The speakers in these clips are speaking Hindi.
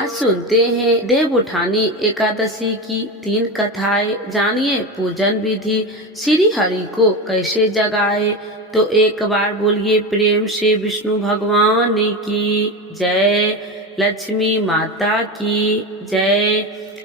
आज सुनते हैं देवउठानी एकादशी की 3 कथाएं। जानिए पूजन विधि, श्री हरि को कैसे जगाए। तो एक बार बोलिए प्रेम से विष्णु भगवान की जय, लक्ष्मी माता की जय,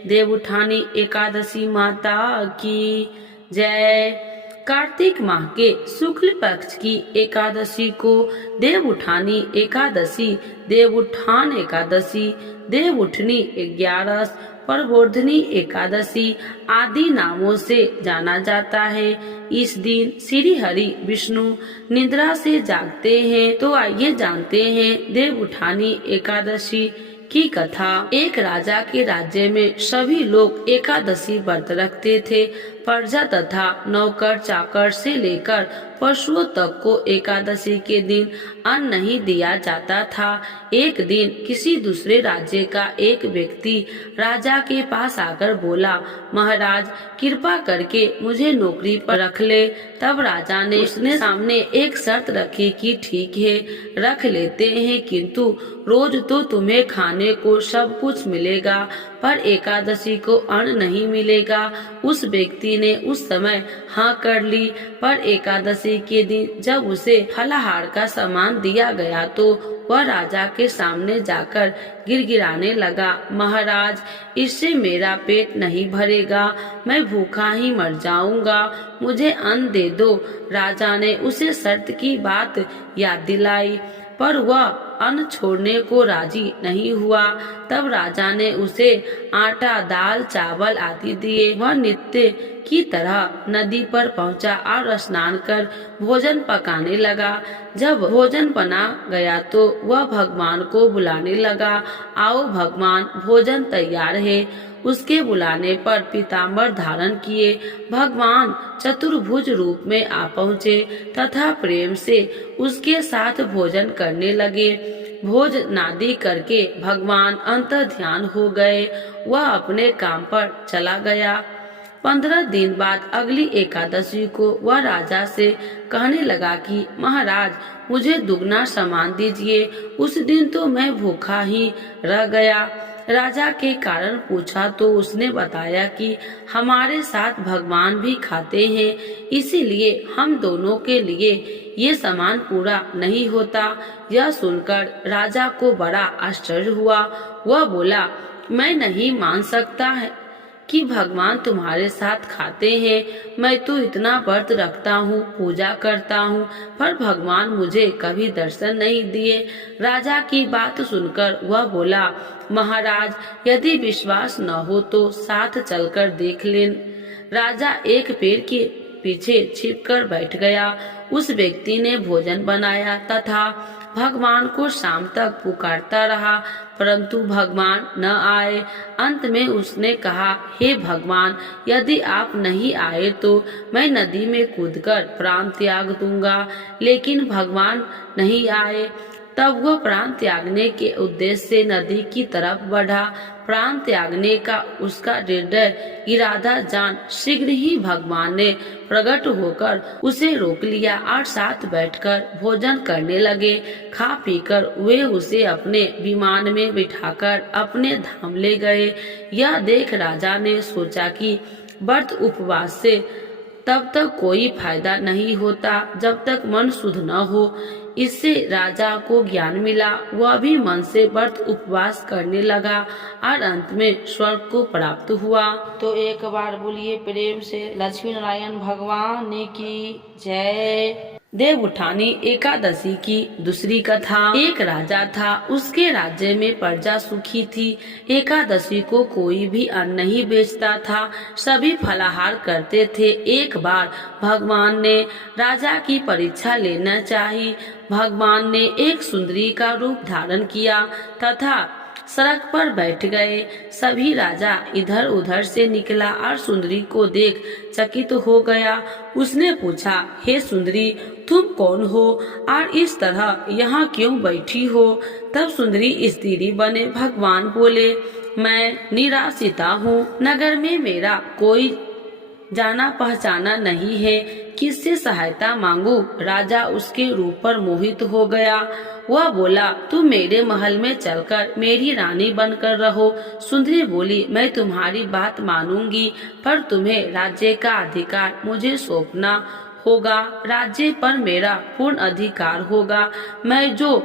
देवउठानी एकादशी माता की जय। कार्तिक माह के शुक्ल पक्ष की एकादशी को देवउठानी एकादशी, देवउठान एकादशी, देवउठनी 11, प्रबोधनी एकादशी आदि नामों से जाना जाता है। इस दिन श्री हरि विष्णु निद्रा से जागते हैं। तो आइए जानते हैं देवउठानी एकादशी की कथा। एक राजा के राज्य में सभी लोग एकादशी व्रत रखते थे। प्रजा तथा नौकर चाकर से लेकर पशुओं तक को एकादशी के दिन अन्न नहीं दिया जाता था। एक दिन किसी दूसरे राज्य का एक व्यक्ति राजा के पास आकर बोला, महाराज कृपा करके मुझे नौकरी पर रख ले। तब राजा ने उसने सामने एक शर्त रखी कि ठीक है रख लेते हैं, किंतु रोज तो तुम्हें खाने को सब कुछ मिलेगा पर एकादशी को अन्न नहीं मिलेगा। उस व्यक्ति ने उस समय हाँ कर ली, पर एकादशी के दिन जब उसे फलाहार का सामान दिया गया तो वह राजा के सामने जाकर गिड़गिड़ाने लगा, महाराज इससे मेरा पेट नहीं भरेगा, मैं भूखा ही मर जाऊंगा, मुझे अन्न दे दो। राजा ने उसे शर्त की बात याद दिलाई पर वह अन्न छोड़ने को राजी नहीं हुआ। तब राजा ने उसे आटा, दाल, चावल आदि दिए। वह नित्य की तरह नदी पर पहुंचा और स्नान कर भोजन पकाने लगा। जब भोजन बना गया तो वह भगवान को बुलाने लगा, आओ भगवान भोजन तैयार है। उसके बुलाने पर पीताम्बर धारण किए भगवान चतुर्भुज रूप में आ पहुँचे तथा प्रेम से उसके साथ भोजन करने लगे। भोज नादि करके भगवान अंतर ध्यान हो गए। वह अपने काम पर चला गया। 15 दिन बाद अगली एकादशी को वह राजा से कहने लगा कि महाराज मुझे दुगना सामान दीजिए। उस दिन तो मैं भूखा ही रह गया। राजा के कारण पूछा तो उसने बताया कि हमारे साथ भगवान भी खाते हैं, इसीलिए हम दोनों के लिए ये सामान पूरा नहीं होता। यह सुनकर राजा को बड़ा आश्चर्य हुआ। वह बोला, मैं नहीं मान सकता है कि भगवान तुम्हारे साथ खाते हैं। मैं तो इतना व्रत रखता हूँ, पूजा करता हूँ, पर भगवान मुझे कभी दर्शन नहीं दिए। राजा की बात सुनकर वह बोला, महाराज यदि विश्वास न हो तो साथ चलकर देख लें। राजा एक पेड़ के पीछे छिपकर बैठ गया। उस व्यक्ति ने भोजन बनाया तथा भगवान को शाम तक पुकारता रहा, परंतु भगवान न आए। अंत में उसने कहा, हे भगवान यदि आप नहीं आए तो मैं नदी में कूदकर प्राण त्याग दूंगा। लेकिन भगवान नहीं आए। तब वह प्राण त्यागने के उद्देश्य से नदी की तरफ बढ़ा। प्राण त्यागने का उसका दृढ़ इरादा जान शीघ्र ही भगवान ने प्रकट होकर उसे रोक लिया और साथ बैठकर भोजन करने लगे। खा पीकर वे उसे अपने विमान में बिठाकर अपने धाम ले गए। यह देख राजा ने सोचा कि व्रत उपवास से तब तक कोई फायदा नहीं होता जब तक मन शुद्ध न हो। इससे राजा को ज्ञान मिला। वह भी मन से व्रत उपवास करने लगा और अंत में स्वर्ग को प्राप्त हुआ। तो एक बार बोलिए प्रेम से लक्ष्मी नारायण भगवान की जय। देवउठानी एकादशी की दूसरी कथा। एक राजा था, उसके राज्य में प्रजा सुखी थी। एकादशी को कोई भी अन्न नहीं बेचता था, सभी फलाहार करते थे। एक बार भगवान ने राजा की परीक्षा लेना चाहिए। भगवान ने एक सुंदरी का रूप धारण किया तथा सड़क पर बैठ गए। सभी राजा इधर उधर से निकला और सुंदरी को देख चकित हो गया। उसने पूछा, हे सुंदरी तुम कौन हो और इस तरह यहाँ क्यों बैठी हो? तब सुंदरी स्त्री बने भगवान बोले, मैं निराश्रिता हूँ, नगर में मेरा कोई जाना पहचाना नहीं है, किससे सहायता मांगू। राजा उसके रूप पर मोहित हो गया। वह बोला, तुम मेरे महल में चलकर मेरी रानी बनकर रहो। सुंदरी बोली, मैं तुम्हारी बात मानूंगी, पर तुम्हें राज्य का अधिकार मुझे सौंपना होगा। राज्य पर मेरा पूर्ण अधिकार होगा। मैं जो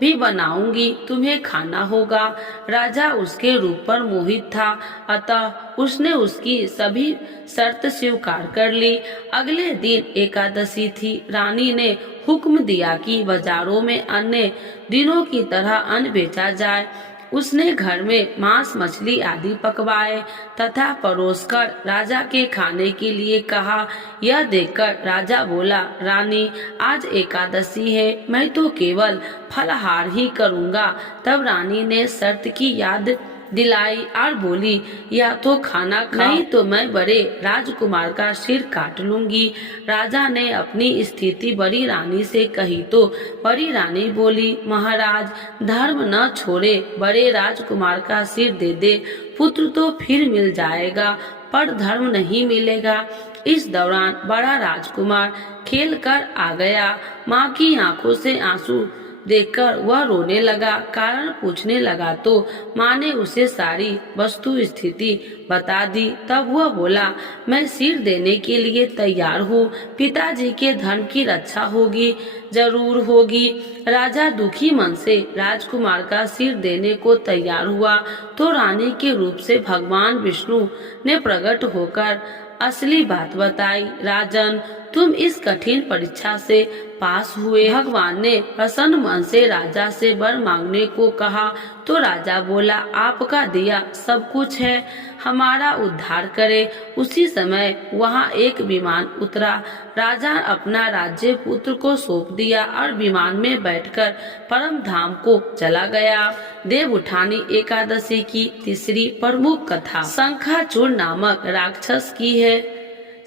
भी बनाऊंगी तुम्हें खाना होगा। राजा उसके रूप पर मोहित था, अतः उसने उसकी सभी शर्त स्वीकार कर ली। अगले दिन एकादशी थी। रानी ने हुक्म दिया कि बाजारों में अन्य दिनों की तरह अन्न बेचा जाए। उसने घर में मांस मछली आदि पकवाए तथा परोसकर राजा के खाने के लिए कहा। यह देखकर राजा बोला, रानी, आज एकादशी है, मैं तो केवल फलाहार ही करूँगा। तब रानी ने शर्त की याद दिलाई और बोली, या तो खाना नहीं तो मैं बड़े राजकुमार का सिर काट लूंगी। राजा ने अपनी स्थिति बड़ी रानी से कही तो बड़ी रानी बोली, महाराज, धर्म न छोड़े बड़े राजकुमार का सिर दे दे। पुत्र तो फिर मिल जाएगा, पर धर्म नहीं मिलेगा। इस दौरान बड़ा राजकुमार खेल कर आ गया। माँ की आंखों से आंसू देखकर वह रोने लगा। कारण पूछने लगा तो माँ ने उसे सारी वस्तु स्थिति बता दी। तब वह बोला, मैं सिर देने के लिए तैयार हूँ। पिताजी के धर्म की रक्षा होगी, जरूर होगी। राजा दुखी मन से राजकुमार का सिर देने को तैयार हुआ तो रानी के रूप से भगवान विष्णु ने प्रकट होकर असली बात बताई। राजन, तुम इस कठिन परीक्षा से पास हुए। भगवान ने प्रसन्न मन से राजा से वर मांगने को कहा तो राजा बोला, आपका दिया सब कुछ है, हमारा उद्धार करे। उसी समय वहाँ एक विमान उतरा। राजा अपना राज्य पुत्र को सौंप दिया और विमान में बैठकर परम धाम को चला गया। देव उठानी एकादशी की तीसरी प्रमुख कथा शंखाचूर नामक राक्षस की है।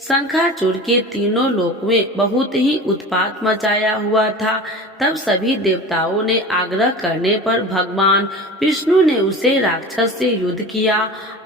शंखाचूर के तीनों लोक में बहुत ही उत्पात मचाया हुआ था। तब सभी देवताओं ने आग्रह करने पर भगवान विष्णु ने उसे राक्षस से युद्ध किया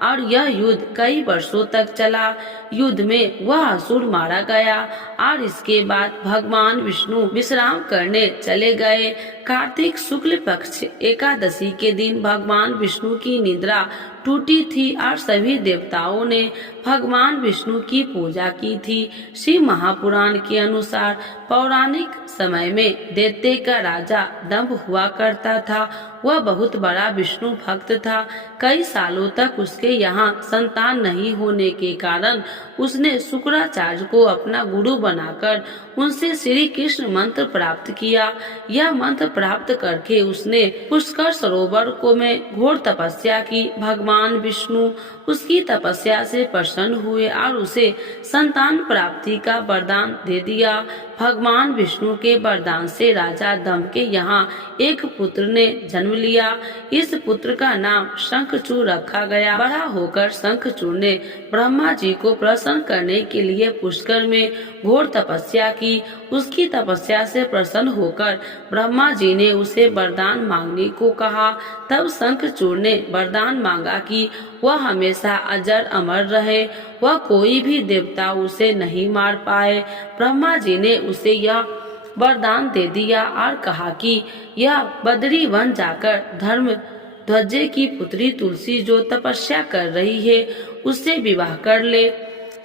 और यह युद्ध कई वर्षों तक चला। युद्ध में वह असुर मारा गया और इसके बाद भगवान विष्णु विश्राम करने चले गए। कार्तिक शुक्ल पक्ष एकादशी के दिन भगवान विष्णु की निद्रा टूटी थी और सभी देवताओं ने भगवान विष्णु की पूजा की थी। शिव महापुराण के अनुसार पौराणिक समय में दैत्य का राजा दंभ हुआ करता था। वह बहुत बड़ा विष्णु भक्त था। कई सालों तक उसके यहाँ संतान नहीं होने के कारण उसने शुक्राचार्य को अपना गुरु बनाकर उनसे श्री कृष्ण मंत्र प्राप्त किया। यह मंत्र प्राप्त करके उसने पुष्कर सरोवर को में घोर तपस्या की। भगवान विष्णु उसकी तपस्या से प्रसन्न हुए और उसे संतान प्राप्ति का वरदान दे दिया। भगवान विष्णु के वरदान से राजा दंभ के यहाँ एक पुत्र ने जन्म लिया। इस पुत्र का नाम शंखचूर रखा गया। बड़ा होकर शंखचूर ने ब्रह्मा जी को प्रसन्न करने के लिए पुष्कर में घोर तपस्या की। उसकी तपस्या से प्रसन्न होकर ब्रह्मा जी ने उसे वरदान मांगने को कहा। तब शंखचूर ने वरदान मांगा कि वह हमेशा अजर अमर रहे, वह कोई भी देवता उसे नहीं मार पाए। ब्रह्मा जी ने उसे यह वरदान दे दिया और कहा कि यह बद्री वन जाकर धर्म ध्वजे की पुत्री तुलसी जो तपस्या कर रही है उससे विवाह कर ले।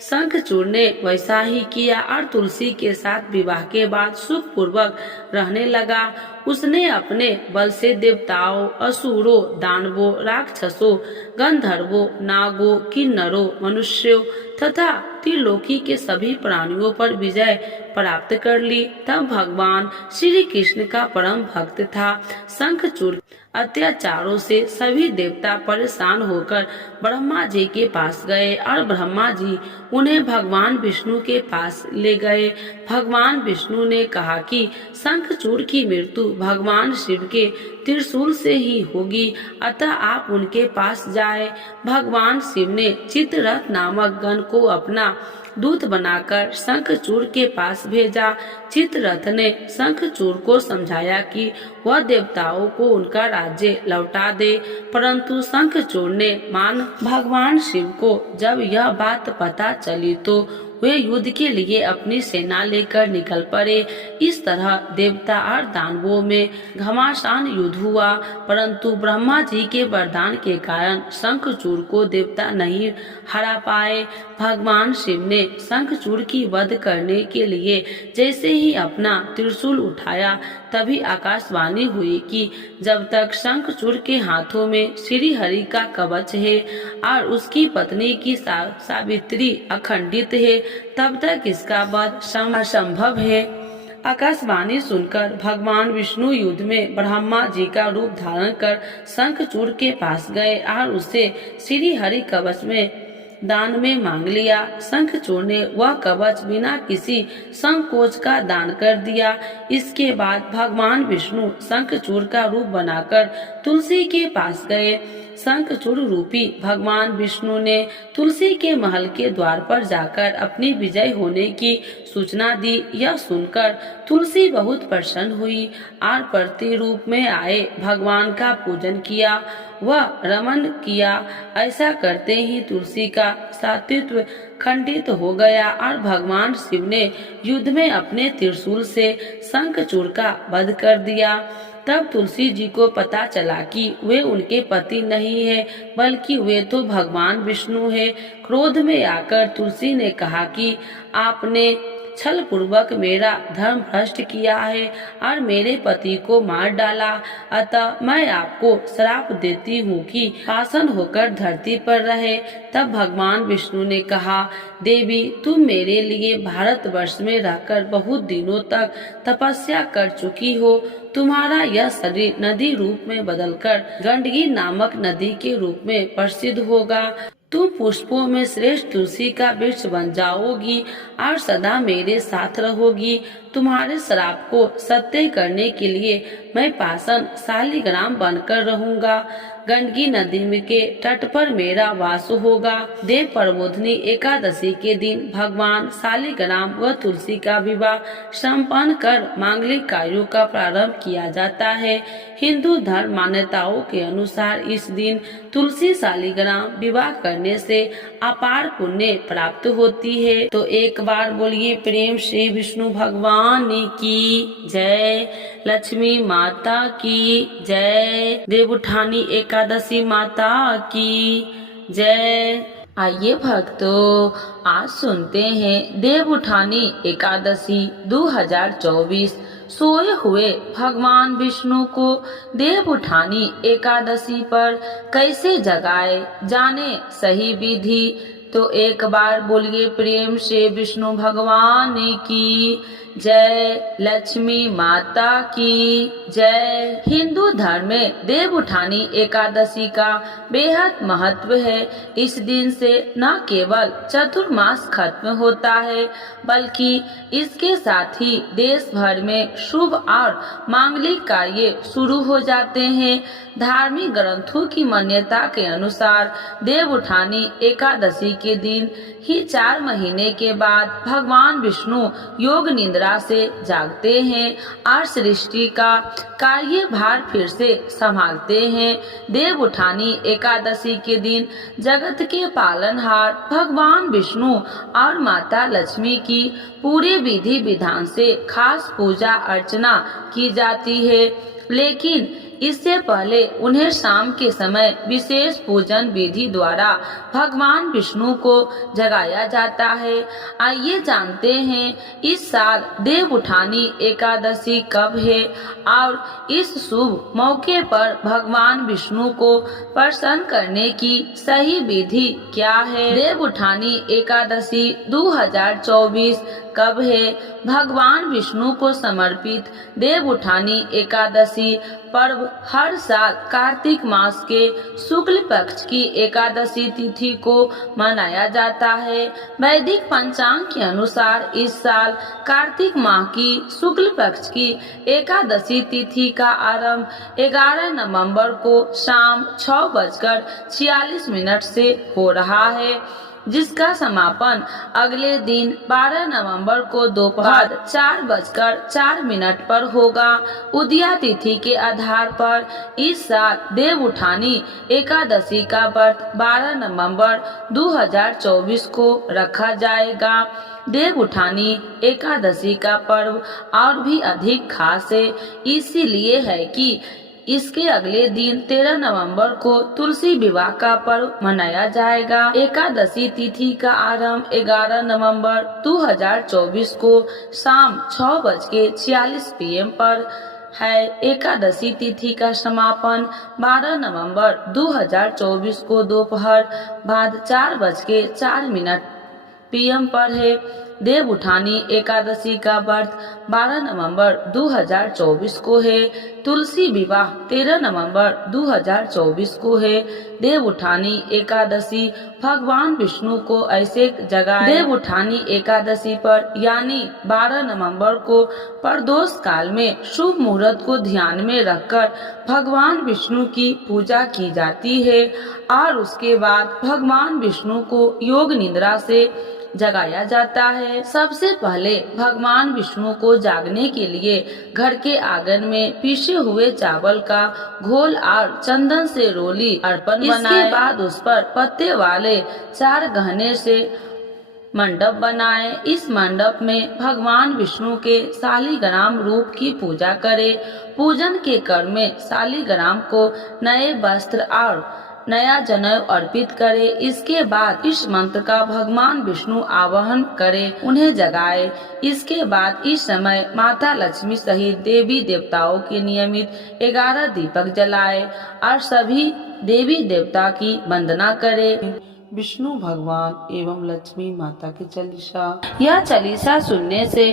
शंखचूर ने वैसा ही किया और तुलसी के साथ विवाह के बाद सुख पूर्वक रहने लगा। उसने अपने बल से देवताओं, असुरों, दानवों, राक्षसों, गंधर्वों, नागों, किन्नरों, मनुष्यों तथा त्रिलोकी के सभी प्राणियों पर विजय प्राप्त कर ली। तब भगवान श्री कृष्ण का परम भक्त था। शंखचूर अत्याचारों से सभी देवता परेशान होकर ब्रह्मा जी के पास गए और ब्रह्मा जी उन्हें भगवान विष्णु के पास ले गए। भगवान विष्णु ने कहा कि शंखचूर की मृत्यु भगवान शिव के त्रिशूल से ही होगी, अतः आप उनके पास जाए। भगवान शिव ने चित्ररथ नामक गण को अपना दूत बनाकर शंखचूड़ के पास भेजा। चित्ररथ ने शंखचूड़ को समझाया कि वह देवताओं को उनका राज्य लौटा दे, परंतु शंखचूड़ ने मान भगवान शिव को जब यह बात पता चली तो वे युद्ध के लिए अपनी सेना लेकर निकल पड़े। इस तरह देवता और दानवों में घमासान युद्ध हुआ, परंतु ब्रह्मा जी के वरदान के कारण शंखचूड़ को देवता नहीं हरा पाए। भगवान शिव ने शंखचूड़ की वध करने के लिए जैसे ही अपना त्रिशूल उठाया, तभी आकाशवाणी हुई कि जब तक शंखचूड़ के हाथों में श्री हरि का कवच है और उसकी पत्नी की सावित्री अखंडित है, तब तक इसका वध असंभव है। आकाशवाणी सुनकर भगवान विष्णु युद्ध में ब्रह्मा जी का रूप धारण कर शंखचूड़ के पास गए और उसे श्री हरि कवच में दान में मांग लिया। शंखचूड़ ने वह कवच बिना किसी संकोच का दान कर दिया। इसके बाद भगवान विष्णु शंखचूड़ का रूप बनाकर तुलसी के पास गए। शंखचूड़ रूपी भगवान विष्णु ने तुलसी के महल के द्वार पर जाकर अपनी विजय होने की सूचना दी। यह सुनकर तुलसी बहुत प्रसन्न हुई और प्रतिरूप में आए भगवान का पूजन किया, वह रमन किया। ऐसा करते ही तुलसी का सात्वित्व खंडित हो गया और भगवान शिव ने युद्ध में अपने त्रिशूल से शंखचूड़ का वध कर दिया। तब तुलसी जी को पता चला कि वे उनके पति नहीं है, बल्कि वे तो भगवान विष्णु है। क्रोध में आकर तुलसी ने कहा कि आपने छल पूर्वक मेरा धर्म भ्रष्ट किया है और मेरे पति को मार डाला, अतः मैं आपको श्राप देती हूँ कि पाषाण होकर धरती पर रहे। तब भगवान विष्णु ने कहा, देवी तुम मेरे लिए भारतवर्ष में रहकर बहुत दिनों तक तपस्या कर चुकी हो। तुम्हारा यह शरीर नदी रूप में बदलकर गंडकी नामक नदी के रूप में प्रसिद्ध होगा। तुम पुष्पों में श्रेष्ठ तुलसी का वृक्ष बन जाओगी और सदा मेरे साथ रहोगी। तुम्हारे श्राप को सत्य करने के लिए मैं पाषाण शालिग्राम बनकर रहूंगा। गंडकी नदी में के तट पर मेरा वास होगा। देव प्रबोधनी एकादशी के दिन भगवान शालिग्राम व तुलसी का विवाह संपन्न कर मांगलिक कार्यों का प्रारंभ किया जाता है। हिंदू धर्म मान्यताओं के अनुसार इस दिन तुलसी शालिग्राम विवाह करने से अपार पुण्य प्राप्त होती है। तो एक बार बोलिए प्रेम से विष्णु भगवान की जय, लक्ष्मी माता की जय, देवउठानी एकादशी माता की जय। आइए भक्तों, आज सुनते हैं देवउठानी एकादशी 2024 सोए हुए भगवान विष्णु को देवउठानी एकादशी पर कैसे जगाए, जाने सही विधि। तो एक बार बोलिए प्रेम से विष्णु भगवान की जय, लक्ष्मी माता की जय। हिंदू धर्म में देवउठानी एकादशी का बेहद महत्व है। इस दिन से न केवल चतुर्मास खत्म होता है, बल्कि इसके साथ ही देश भर में शुभ और मांगलिक कार्य शुरू हो जाते हैं। धार्मिक ग्रंथों की मान्यता के अनुसार देवउठानी एकादशी के दिन ही 4 महीने के बाद भगवान विष्णु योग निद्रा से जागते हैं और सृष्टि का कार्यभार फिर से संभालते हैं। देवउठानी एकादशी के दिन जगत के पालनहार भगवान विष्णु और माता लक्ष्मी की पूरे विधि विधान से खास पूजा अर्चना की जाती है, लेकिन इससे पहले उन्हें शाम के समय विशेष पूजन विधि द्वारा भगवान विष्णु को जगाया जाता है। आइए जानते हैं इस साल देवउठानी एकादशी कब है और इस शुभ मौके पर भगवान विष्णु को प्रसन्न करने की सही विधि क्या है। देवउठानी एकादशी 2024 कब है। भगवान विष्णु को समर्पित देवउठानी एकादशी पर्व हर साल कार्तिक मास के शुक्ल पक्ष की एकादशी तिथि को मनाया जाता है। वैदिक पंचांग के अनुसार इस साल कार्तिक माह की शुक्ल पक्ष की एकादशी तिथि का आरंभ 11 नवंबर को शाम 6:46 से हो रहा है। जिसका समापन अगले दिन 12 नवंबर को दोपहर 4:04 पर होगा। उदया तिथि के आधार पर इस साल देव उठानी एकादशी का व्रत 12 नवंबर 2024 को रखा जाएगा। देव उठानी एकादशी का पर्व और भी अधिक खास है, इसीलिए है कि इसके अगले दिन 13 नवंबर को तुलसी विवाह का पर्व मनाया जाएगा। एकादशी तिथि का आरंभ 11 नवंबर 2024 को शाम 6:46 PM पर है। एकादशी तिथि का समापन 12 नवंबर 2024 को दोपहर बाद 4:04 PM पर है। देव उठानी एकादशी का व्रत 12 नवंबर 2024 को है। तुलसी विवाह 13 नवंबर 2024 को है। देव उठानी एकादशी भगवान विष्णु को ऐसे जगह देव उठानी एकादशी पर यानी 12 नवंबर को प्रदोष काल में शुभ मुहूर्त को ध्यान में रखकर भगवान विष्णु की पूजा की जाती है और उसके बाद भगवान विष्णु को योग निद्रा से जगाया जाता है। सबसे पहले भगवान विष्णु को जागने के लिए घर के आंगन में पीसे हुए चावल का घोल और चंदन से रोली अर्पण बनाए। इसके बाद उस पर पत्ते वाले 4 गहने से मंडप बनाए। इस मंडप में भगवान विष्णु के शालिग्राम रूप की पूजा करें। पूजन के क्रम में शालिग्राम को नए वस्त्र और नया जनेऊ अर्पित करे। इसके बाद इस मंत्र का भगवान विष्णु आवाहन करे, उन्हें जगाए। इसके बाद इस समय माता लक्ष्मी सहित देवी देवताओं के नियमित 11 दीपक जलाए और सभी देवी देवता की वंदना करे। विष्णु भगवान एवं लक्ष्मी माता की चालीसा। यह चालीसा सुनने से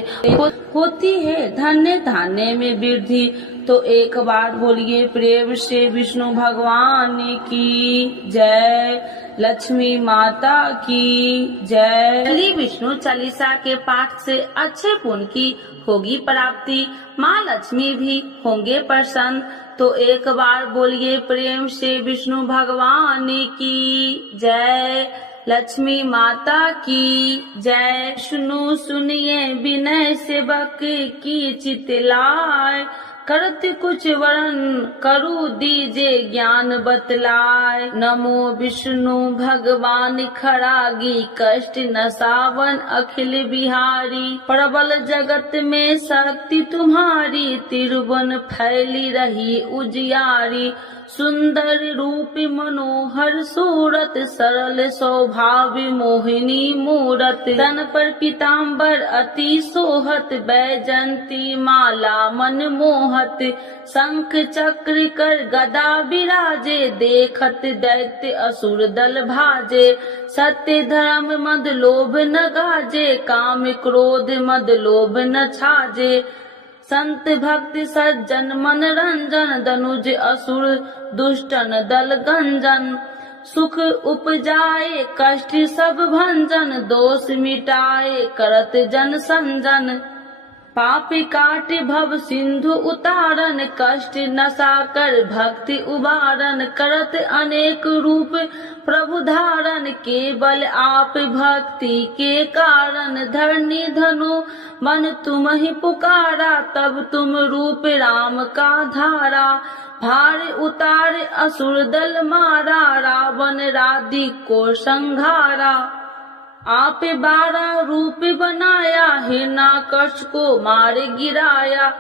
होती है धन्य धान्य में वृद्धि। तो एक बार बोलिए प्रेम से विष्णु भगवान की जय, लक्ष्मी माता की जय। श्री विष्णु चालीसा के पाठ से अच्छे पुण्य की होगी प्राप्ति, माँ लक्ष्मी भी होंगे प्रसन्न। तो एक बार बोलिए प्रेम से विष्णु भगवान की जय, लक्ष्मी माता की जय। सुनिए विनय सेवक की चितलाय, करत कुछ वरण करु दीजे ज्ञान बतलाय। नमो विष्णु भगवान खरागी, कष्ट नसावन अखिल बिहारी। प्रबल जगत में शक्ति तुम्हारी, तिरुवन फैली रही उजियारी। सुंदर रूप मनोहर सूरत, सरल स्वभाव मोहिनी मूरत। तन पर पीताम्बर अति सोहत, बैजंती माला मन मोहत। शंख चक्र कर गदा विराजे, देखत दैत्य असुर दल भाजे। सत्य धर्म मद लोभ न गाजे, काम क्रोध मद लोभ न छाजे। संत भक्त सज्जन मन रंजन, दनुज असुर दुष्टन दल गंजन। सुख उपजाए कष्ट सब भंजन, दोष मिटाए करत जन संजन। पाप काट भव सिंधु उतारन, कष्ट नसा कर भक्ति उबारन। करत अनेक रूप प्रभु धारण, केवल आप भक्ति के कारण। धरनी धनु मन तुम ही पुकारा, तब तुम रूप राम का धारा। भार उतार असुर दल मारा, रावण राधि को संघारा। आप 12 रूप बनाया, हिरण्याकश को मार गिराया।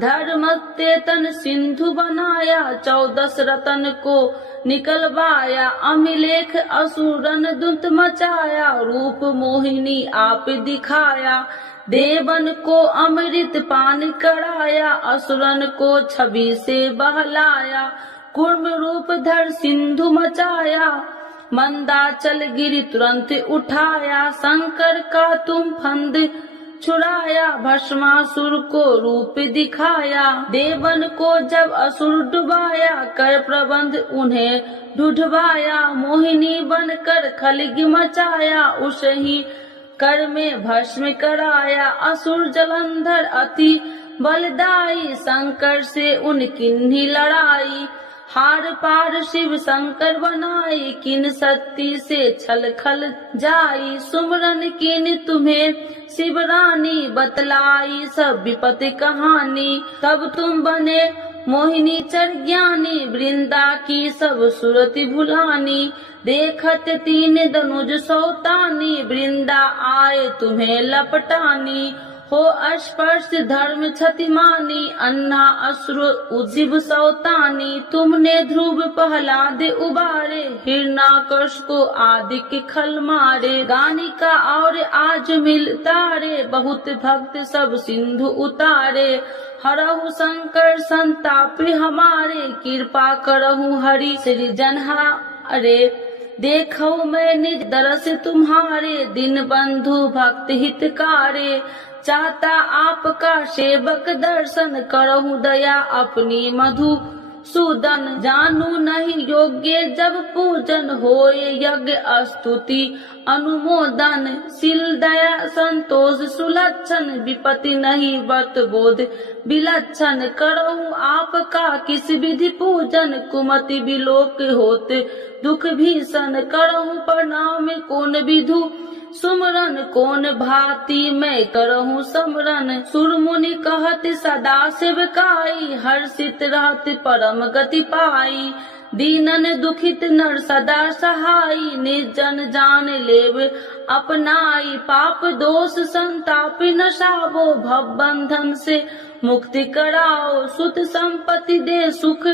धर्म तेतन सिंधु बनाया, 14 रतन को निकलवाया। अमिलेख असुरन दुत मचाया, रूप मोहिनी आप दिखाया। देवन को अमृत पान कराया, असुरन को छवि से बहलाया। कूर्म रूप धर सिंधु मचाया, मंदाचल गिरि तुरंत उठाया। शंकर का तुम फंद छुड़ाया, भस्मासुर को रूप दिखाया। देवन को जब असुर डुबाया, कर प्रबंध उन्हें ढूढ़वाया। मोहिनी बनकर खलगी मचाया, उसही कर में भस्म कराया। असुर जलंधर अति बलदाई, शंकर से उनकी लड़ाई। हार पार शिव शंकर बनाई, किन शक्ति से छल खल जाई, सुमरन किन तुम्हें शिव रानी, बतलाई सब विपत्ति कहानी। तब तुम बने मोहिनी चर ज्ञानी, वृंदा की सब सुरति भुलानी, देखत तीन धनुज सौतानी, वृंदा आए तुम्हें लपटानी, हो स्पर्श धर्म क्षतिमानी, अन्ना असुर उजिब सौतानी, तुमने ध्रुव प्रहलाद उबारे, हिरणाकश को आदि के खल मारे, गानिका और आज मिल तारे, बहुत भक्त सब सिंधु उतारे, हरहु शंकर संताप हमारे, कृपा करहु हरि श्री जनहारे, देखो मैं निज दरस तुम्हारे, दिन बंधु भक्त हितकारे, चाहता आपका सेवक दर्शन, करहु दया अपनी मधु सूदन, जानू नहीं योग्य जब पूजन, होए यज्ञ स्तुति अनुमोदन, शील दया संतोष सुलक्षण, विपत्ति नहीं व्रत बोध विलक्षण, करहु आपका किस विधि पूजन, कुमति विलोक होते दुख भीषण, करहु प्रणाम कौन विधु सुमरन, कौन भांति मैं करहु समरन, सुर मुनि कहत सदा सेवकाई, हर्षित रहत परम गति पाई, दीनन दुखित नर सदा सहाई, निर्जन जान लेव अपनाई, पाप दोष संताप नसावो, भव बंधन से मुक्ति कराओ, सुत संपत्ति दे सुख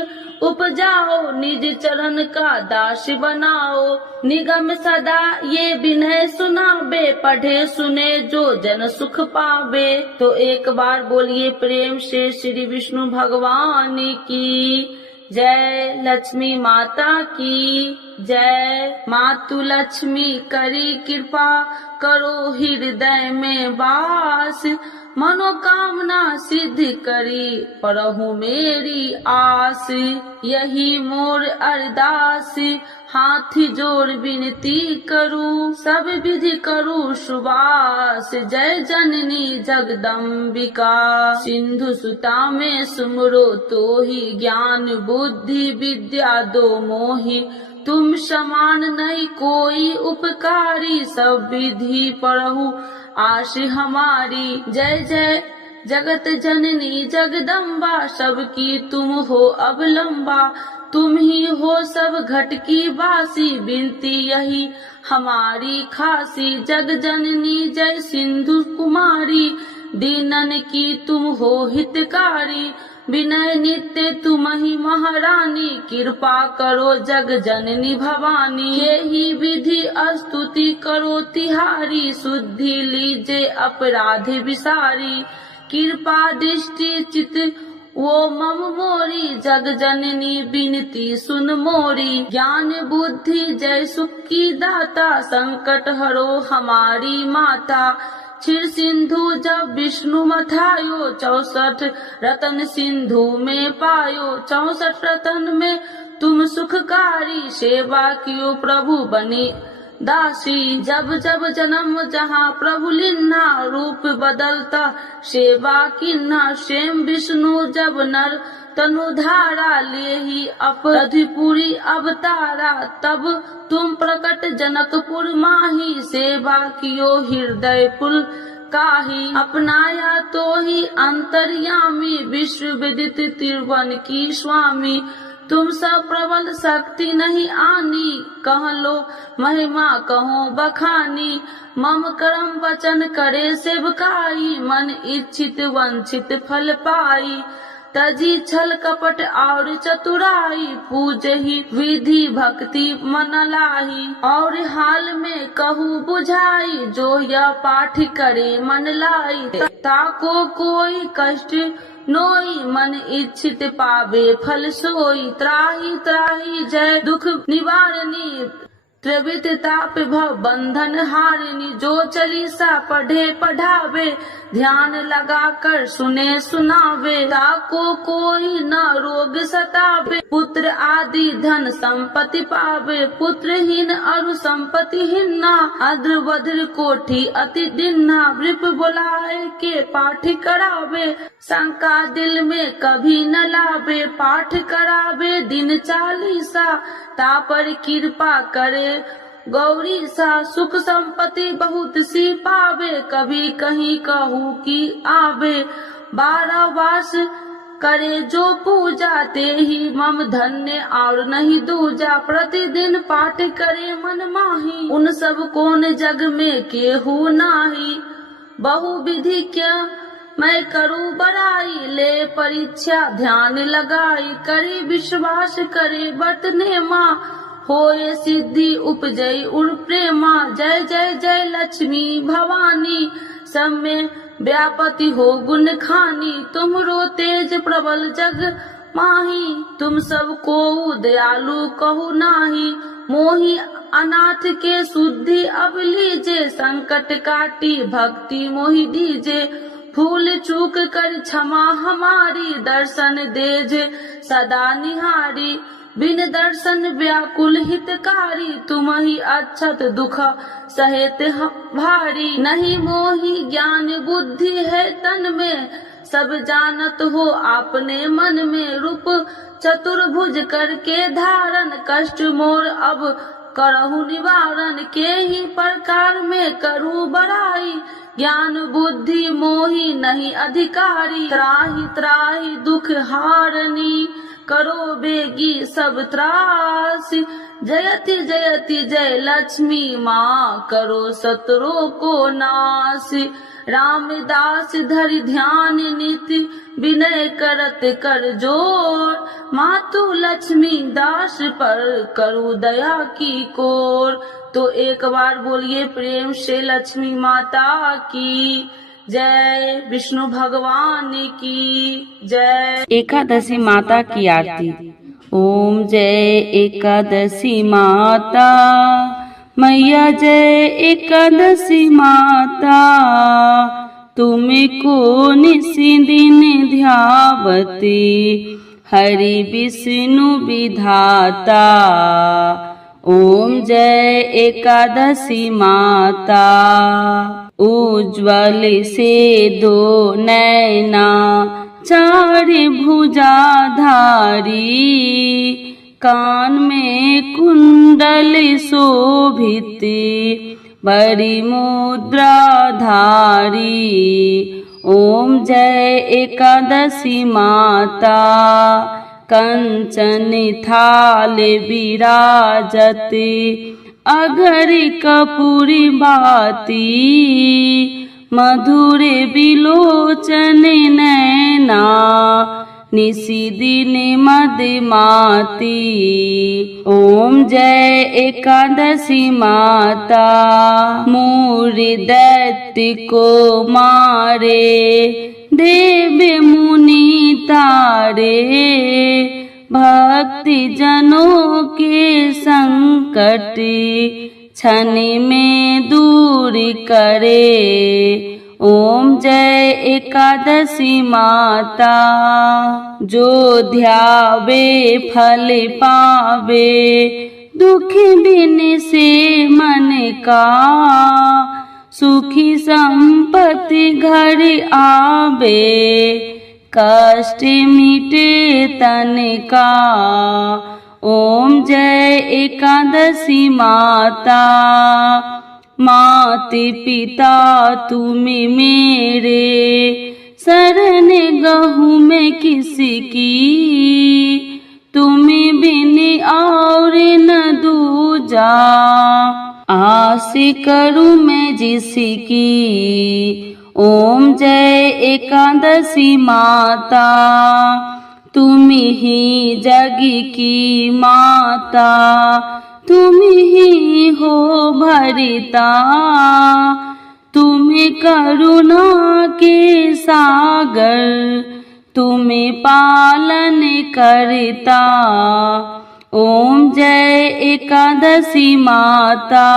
उपजाओ, निज चरण का दास बनाओ, निगम सदा ये विनय सुनाबे, पढ़े सुने जो जन सुख पावे। तो एक बार बोलिए प्रेम से श्री विष्णु भगवान की जय, लक्ष्मी माता की जय। मातु लक्ष्मी करी कृपा, करो हृदय में वास, मनोकामना सिद्ध करी परहु मेरी आस, यही मोर अरदास, हाथ जोड़ विनती करूं, सब विधि करूं सुबास, जय जननी जगदम्बिका, सिंधु सुता में सुमरो तो ही, ज्ञान बुद्धि विद्या दो मोहि, तुम समान नहीं कोई उपकारी, सब विधि पढ़हु आश हमारी, जय जय जगत जननी जगदम्बा, सबकी तुम हो अवलंबा, तुम ही हो सब घट की बासी, बिनती यही हमारी खासी, जग जननी जय सिंधु कुमारी, दीनन की तुम हो हितकारी, विनय नित्य तुम ही महारानी, कृपा करो जग जननी भवानी, यही विधि स्तुति करो तिहारी, शुद्धि लीजे अपराध विसारी, कृपा दृष्टि चित वो मम मोरी, जग जननी बिनती सुन मोरी, ज्ञान बुद्धि जय सुख की दाता, संकट हरो हमारी माता, क्षीर सिंधु जब विष्णु मथायो, 64 रतन सिंधु में पायो, 64 रतन में तुम सुखकारी, सेवा कियो प्रभु बनी दासी, जब जब जन्म जहाँ प्रभु लिन्हा, रूप बदलता सेवा किन्हा, स्वयं विष्णु जब नर तनु धारा, ले ही अपराधिपुरी अवतारा, तब तुम प्रकट जनकपुर माही, सेवा कियो हृदय पुल काही, अपनाया तो ही अंतर्यामी, विश्व विदित त्रिभुवन की स्वामी, तुम सब प्रबल शक्ति नहीं आनी, कह लो महिमा कहो बखानी, मम कर्म वचन करे सेवकाई, मन इच्छित वंचित फल पाई, तजी छल कपट और चतुराई, पूज ही विधि भक्ति मन लाही, और हाल में कहू बुझाई, जो यह पाठ करे मन लाई, ताको कोई कष्ट नोई, मन इच्छित पावे फल सोई, त्राही त्राही जय दुख निवारणी, त्रिविध ताप भव बंधन हारिणी। जो चालीसा पढ़े पढ़ावे, ध्यान लगा कर सुने सुनावे। ताको कोई न रोग सतावे, पुत्र आदि धन संपत्ति पावे। पुत्रहीन अरु संपत्तिहीना, अद्र वज्र कोठी अति दिन्ना। वृप बुलाए के पाठ करावे, शंका दिल में कभी न लावे। पाठ करावे दिन चालीसा, तापर कृपा करे गौरी सा। सुख संपत्ति बहुत सी पावे, कभी कहीं कहू की आवे। 12 वर्ष करे जो पूजा, ते ही मम धन्य और नहीं दूजा। प्रतिदिन पाठ करे मन माही, उन सब कौन जग में केहू नाही। बहु विधि क्या मैं करूँ बड़ाई, ले परीक्षा ध्यान लगाई। करे विश्वास करे व्रत नेमा, होए सिद्धि उपजई उर प्रेमा। जय जय जय लक्ष्मी भवानी, सब में व्यापति हो गुण खानी। तुमरो तेज प्रबल जग माही, तुम सब को दयालु कहु नाही। मोहि अनाथ के शुद्धि अब लीजे, संकट काटी भक्ति मोहि दीजे। भूल चूक कर क्षमा हमारी, दर्शन देजे सदा निहारी। बिन दर्शन व्याकुल हितकारी, तुम ही अक्षत दुख सहेत भारी। नहीं मोहि ज्ञान बुद्धि है तन में, सब जानत हो आपने मन में। रूप चतुर्भुज करके धारण, कष्ट मोर अब करहु निवारण। के ही प्रकार में करूँ बड़ाई, ज्ञान बुद्धि मोहि नहीं अधिकारी। त्राहि त्राहि दुख हारनी, करो बेगी सब त्रासी। जयति जयति जय लक्ष्मी माँ, करो शत्रु को नासी। रामदास धरि ध्यान नीति, विनय करत कर जोर। मातु लक्ष्मी दास पर करू दया की कोर। तो एक बार बोलिए प्रेम से लक्ष्मी माता की जय, विष्णु भगवान की जय। एकादशी माता की आरती। ओम जय एकादशी माता, मैया जय एकादशी माता। तुमको निसी दिन ध्यावती, हरि विष्णु विधाता। ओम जय एकादशी माता। उज्ज्वल से दो नैना, चार भुजाधारी। कान में कुंडल शोभित, बड़ी मुद्रा धारी। ओम जय एकादशी माता। कंचन थाल विराजत, अगर कपूरी बाती। मधुर बिलोचन नैना, निसी दिन मदमाती। ओम जय एकादशी माता। मूर दैत्य को मारे, देव मुनि तारे। भक्ति जनों के संकट, क्षण में दूर करे। ओम जय एकादशी माता। जो ध्यावे फल पावे, दुख बिन से मन का। सुखी संपत्ति घर आवे, कष्ट मिटे तन का। ओम जय एकादशी माता। माता पिता तुम मेरे, शरण गहूँ मैं किसकी। तुम बिन और न दूजा, आस करूँ मैं जिसकी। ओम जय एकादशी माता। तुम ही जग की माता, तुम ही हो भरिता। तुम करुणा के सागर, तुम पालन करता। ओम जय एकादशी माता।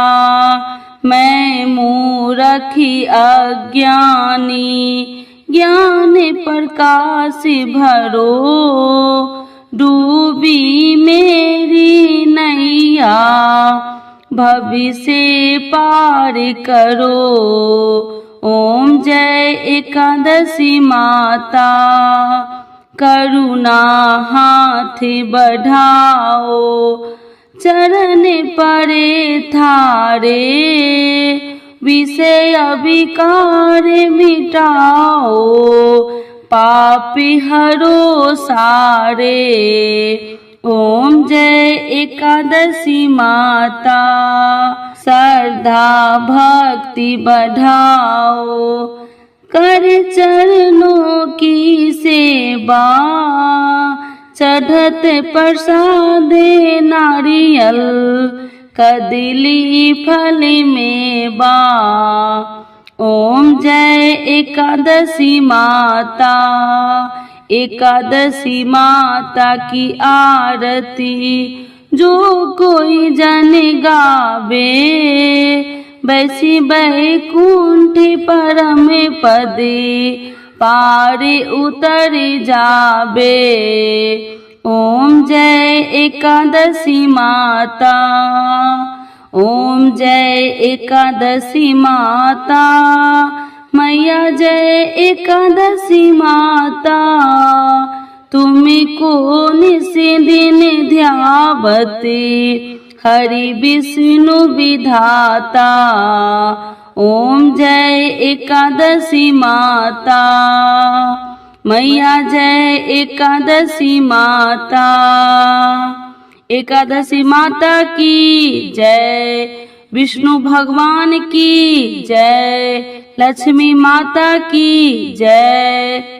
मैं मूरखी अज्ञानी, ज्ञान प्रकाश भरो, डूबी मेरी नैया, भविष्य पार करो। ओम जय एकादशी माता। करुणा हाथ बढ़ाओ, चरण परे थारे, विषय विकार मिटाओ, पापी हरो सारे। ओम जय एकादशी माता। श्रद्धा भक्ति बढ़ाओ, कर चरणों की सेवा, चढ़त प्रसाद नारियल, कदली फल मेवा। ओम जय एकादशी माता। एकादशी माता की आरती जो कोई जन गावे, वैसी बैकुंठ परम पदे पार उतर जावे। ओम जय एकादशी माता। ओम जय एकादशी माता। मैया जय एकादशी माता। तुमको निस दिन ध्यावते, हरि विष्णु विधाता। ओम जय एकादशी माता। मैया जय एकादशी माता। एकादशी माता की जय, विष्णु भगवान की जय, लक्ष्मी माता की जय।